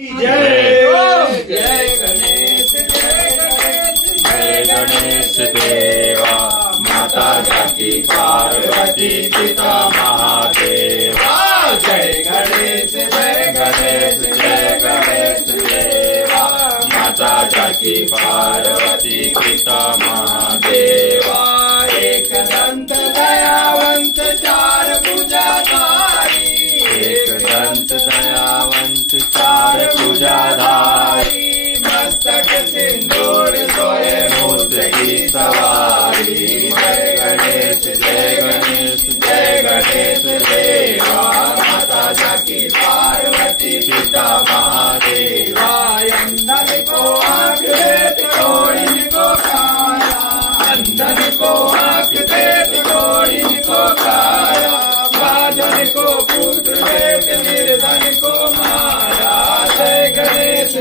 जय जय गणेश जय गणेश देवा माता जाकी पार्वती पिता महादेवा जय गणेश जय गणेश देवा माता जाकी पार्वती पिता महादेवा एक दंत दयावंत चार भुजाधारी एक दंत दयावंत चार भुजाधारी मस्तक सिंदूर सोए मूस की सवारी जय गणेश देवा माता जाकी पार्वती पिता महादेवा अंधन को आंख देत कोड़िन को काया अंधन को आंख देत कोड़िन को काया बाधन को पुत्र देत निर्धन को मारा जय गणेश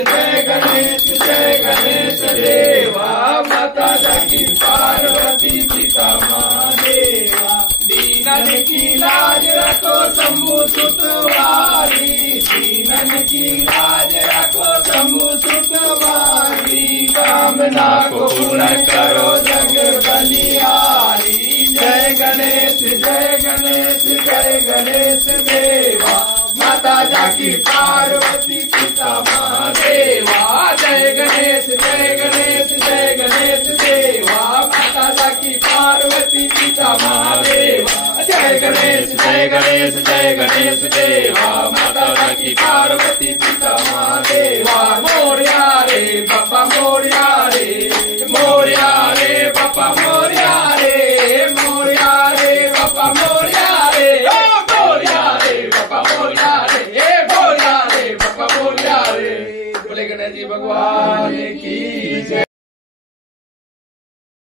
देवा माता जाकी पार्वती पिता महादेवा दीनन की लाज रखो शंभु सुतवारी दीनन की लाज रखो शंभु सुतवारी कामना को पूर्ण करो जग बलिहारी जय गणेश देवा माता जाकी पार्वती पिता महादेवा जय गणेश देवा माता जाकी पार्वती पिता महादेवा जय गणेश देवा माता जाकी पार्वती